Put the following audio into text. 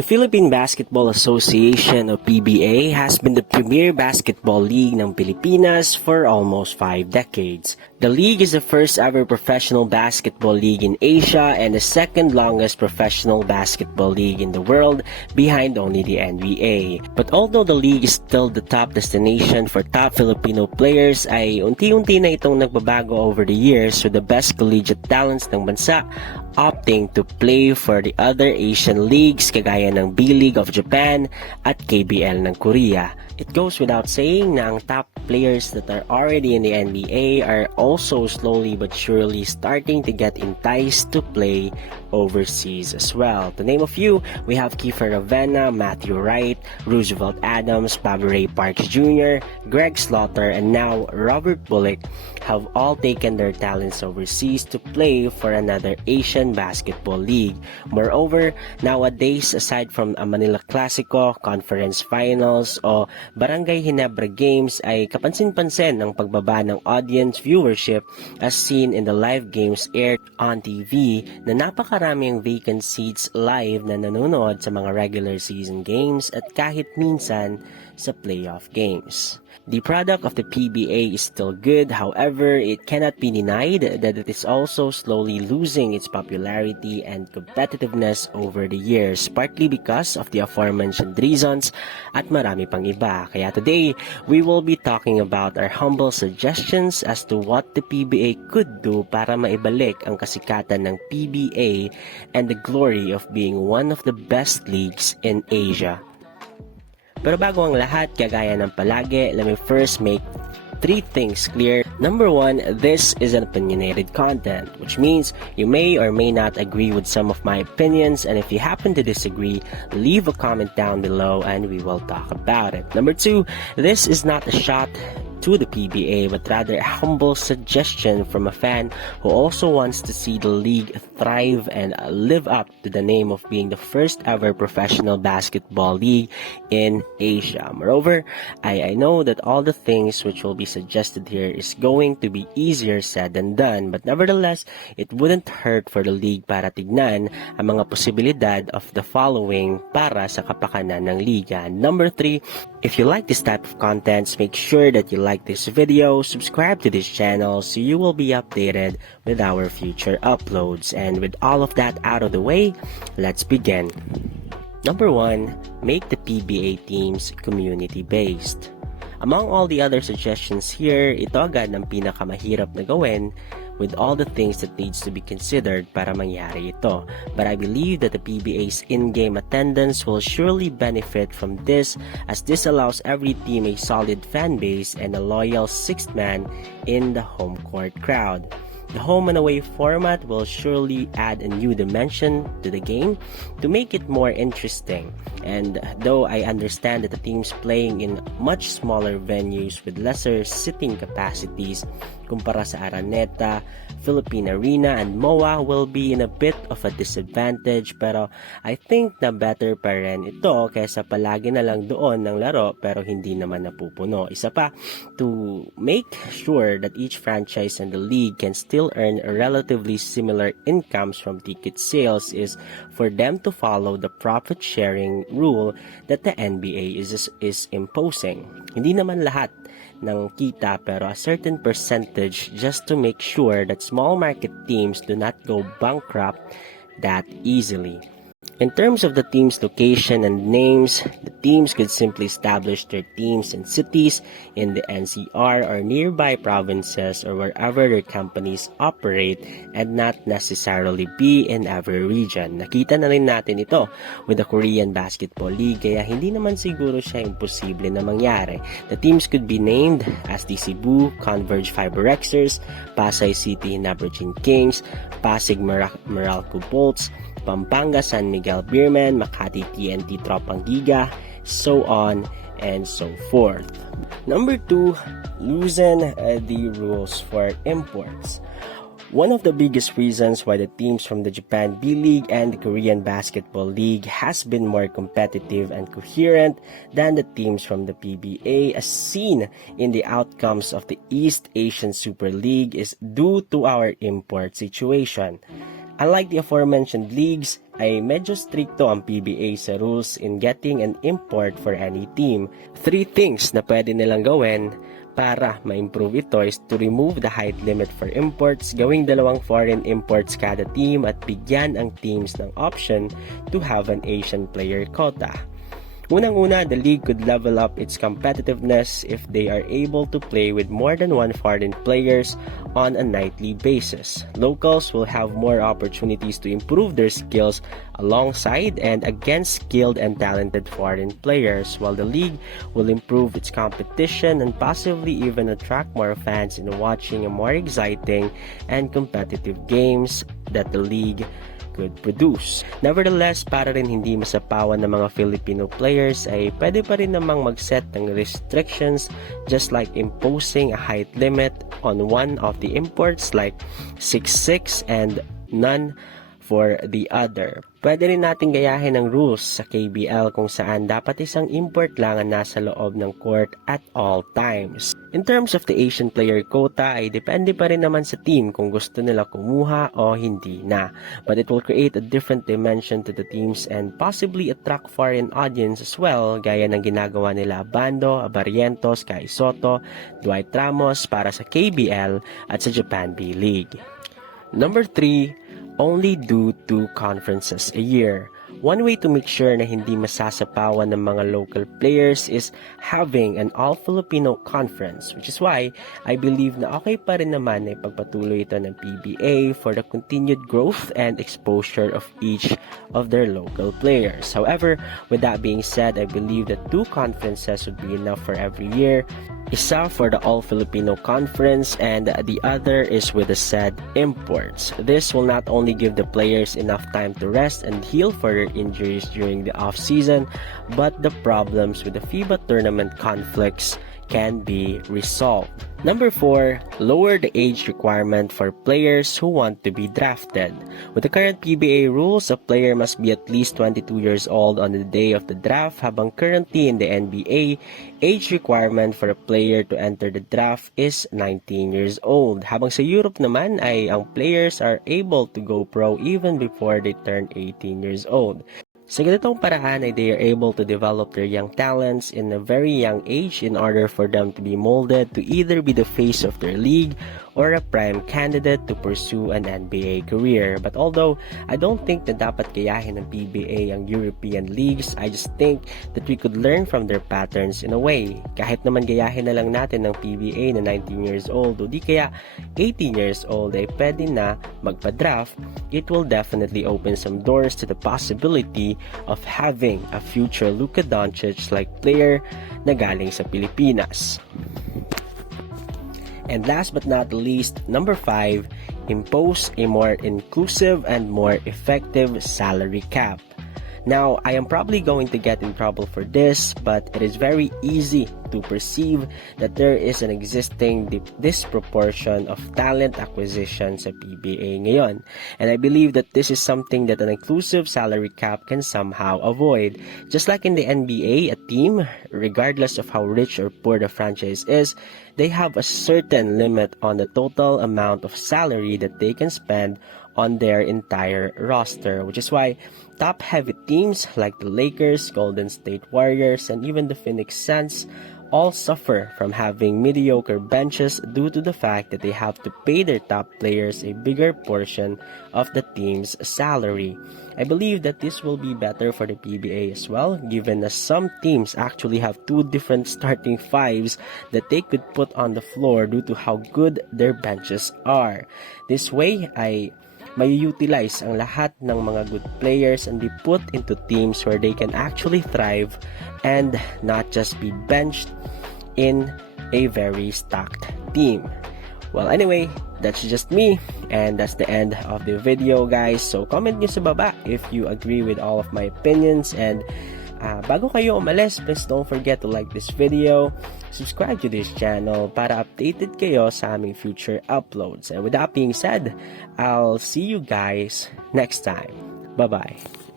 The Philippine Basketball Association o PBA has been the premier basketball league ng Pilipinas for almost 5 decades. The league is the first ever professional basketball league in Asia and the second longest professional basketball league in the world behind only the NBA. But although the league is still the top destination for top Filipino players ay unti-unti na itong nagbabago over the years with the best collegiate talents ng bansa opting to play for the other Asian leagues kagaya ng B-League of Japan at KBL ng Korea. It goes without saying na ang top players that are already in the NBA are also slowly but surely starting to get enticed to play overseas as well. To name a few, we have Kiefer Ravena, Matthew Wright, Roosevelt Adams, Bobby Ray Parks Jr., Greg Slaughter, and now Robert Bullock have all taken their talents overseas to play for another Asian basketball league. Moreover, nowadays, aside from a Manila Clasico, Conference Finals, o Barangay Ginebra Games ay kapansin-pansin ang pagbaba ng audience viewership as seen in the live games aired on TV na napakaraming vacant seats live na nanonood sa mga regular season games at kahit minsan sa playoff games. The product of the PBA is still good, however, it cannot be denied that it is also slowly losing its popularity and competitiveness over the years, partly because of the aforementioned reasons at marami pang iba. Kaya today, we will be talking about our humble suggestions as to what the PBA could do para maibalik ang kasikatan ng PBA and the glory of being one of the best leagues in Asia. Pero bago ang lahat, kagaya ng palagi, let me first make 3 things clear. Number 1, this is an opinionated content, which means you may or may not agree with some of my opinions, and if you happen to disagree, leave a comment down below and we will talk about it. Number 2, this is not a shot to the PBA, but rather a humble suggestion from a fan who also wants to see the league thrive and live up to the name of being the first ever professional basketball league in Asia. Moreover, I know that all the things which will be suggested here is going to be easier said than done, but nevertheless, it wouldn't hurt for the league para tignan ang mga posibilidad of the following para sa kapakanan ng liga. Number 3, if you like this type of contents, make sure that you like this video, subscribe to this channel so you will be updated with our future uploads. And with all of that out of the way, let's begin. Number 1, make the PBA teams community-based. Among all the other suggestions here, ito agad ang pinakamahirap na gawin with all the things that needs to be considered para mangyari ito. But I believe that the PBA's in-game attendance will surely benefit from this, as this allows every team a solid fan base and a loyal sixth man in the home court crowd. The home and away format will surely add a new dimension to the game to make it more interesting. And though I understand that the teams playing in much smaller venues with lesser sitting capacities kumpara sa Araneta, Philippine Arena, and MOA will be in a bit of a disadvantage, pero I think na better pa rin ito kaysa palagi na lang doon ng laro pero hindi naman napupuno. Isa pa, to make sure that each franchise in the league can still earn relatively similar incomes from ticket sales is for them to follow the profit sharing rule that the NBA is imposing. Hindi naman lahat ng kita pero a certain percentage just to make sure that small market teams do not go bankrupt that easily. In terms of the team's location and names, the teams could simply establish their teams in cities in the NCR or nearby provinces or wherever their companies operate and not necessarily be in every region. Nakita na rin natin ito with the Korean Basketball League, kaya hindi naman siguro siya imposible na mangyari. The teams could be named as the Cebu Converge Fiberexers, Pasay City Naberjin Kings, Pasig Meralco Bolts, Pampanga San Miguel Beermen, Makati TNT Tropang Giga, so on and so forth. Number 2, loosen the rules for imports. One of the biggest reasons why the teams from the Japan B-League and the Korean Basketball League has been more competitive and coherent than the teams from the PBA, as seen in the outcomes of the East Asian Super League, is due to our import situation. Unlike the aforementioned leagues, ay medyo stricto ang PBA sa rules in getting an import for any team. 3 things na pwede nilang gawin para ma-improve ito is to remove the height limit for imports, gawing 2 foreign imports kada team at bigyan ang teams ng option to have an Asian player quota. Unang-una, the league could level up its competitiveness if they are able to play with more than 1 foreign players on a nightly basis. Locals will have more opportunities to improve their skills alongside and against skilled and talented foreign players, while the league will improve its competition and possibly even attract more fans in watching a more exciting and competitive games that the league could produce. Nevertheless, para rin hindi masapawan ng mga Filipino players ay pwede pa rin namang mag-set ng restrictions just like imposing a height limit on one of the imports like 6'6" and none for the other. Pwede rin natin gayahin ang rules sa KBL kung saan dapat isang import lang ang nasa loob ng court at all times. In terms of the Asian player quota ay depende pa rin naman sa team kung gusto nila kumuha o hindi na. But it will create a different dimension to the teams and possibly attract foreign audience as well, gaya ng ginagawa nila Bando, Abarientos, Kai Soto, Dwight Ramos para sa KBL at sa Japan B-League. Number 3, only do 2 conferences a year. One way to make sure na hindi masasapawan ng mga local players is having an all-Filipino conference, which is why I believe na okay pa rin naman na ipagpatuloy ito ng PBA for the continued growth and exposure of each of their local players. However, with that being said, I believe that 2 conferences would be enough for every year. Isa for the All-Filipino Conference and the other is with the said imports. This will not only give the players enough time to rest and heal for their injuries during the off-season, but the problems with the FIBA tournament conflicts can be resolved. Number 4, lower the age requirement for players who want to be drafted. With the current PBA rules, a player must be at least 22 years old on the day of the draft, habang currently in the NBA, age requirement for a player to enter the draft is 19 years old. Habang sa Europe naman ay ang players are able to go pro even before they turn 18 years old. Sa ganitong paraan ay they are able to develop their young talents in a very young age in order for them to be molded to either be the face of their league or a prime candidate to pursue an NBA career. But although I don't think na dapat gayahin ng PBA ang European leagues, I just think that we could learn from their patterns in a way. Kahit naman gayahin na lang natin ng PBA na 19 years old o di kaya 18 years old ay pwede na magpa-draft, it will definitely open some doors to the possibility of having a future Luka Doncic-like player na galing sa Pilipinas. And last but not least, number 5, impose a more inclusive and more effective salary cap. Now, I am probably going to get in trouble for this, but it is very easy to perceive that there is an existing disproportion of talent acquisition sa PBA ngayon. And I believe that this is something that an inclusive salary cap can somehow avoid. Just like in the NBA, a team, regardless of how rich or poor the franchise is, they have a certain limit on the total amount of salary that they can spend on their entire roster, which is why top-heavy teams like the Lakers, Golden State Warriors, and even the Phoenix Suns all suffer from having mediocre benches due to the fact that they have to pay their top players a bigger portion of the team's salary. I believe that this will be better for the PBA as well, given that some teams actually have 2 different starting fives that they could put on the floor due to how good their benches are. This way, may-utilize ang lahat ng mga good players and be put into teams where they can actually thrive and not just be benched in a very stacked team. Well, anyway, that's just me and that's the end of the video, guys. So comment nyo sa baba if you agree with all of my opinions, and bago kayo umalis, please don't forget to like this video, subscribe to this channel para updated kayo sa aming future uploads. And with that being said, I'll see you guys next time. Bye-bye.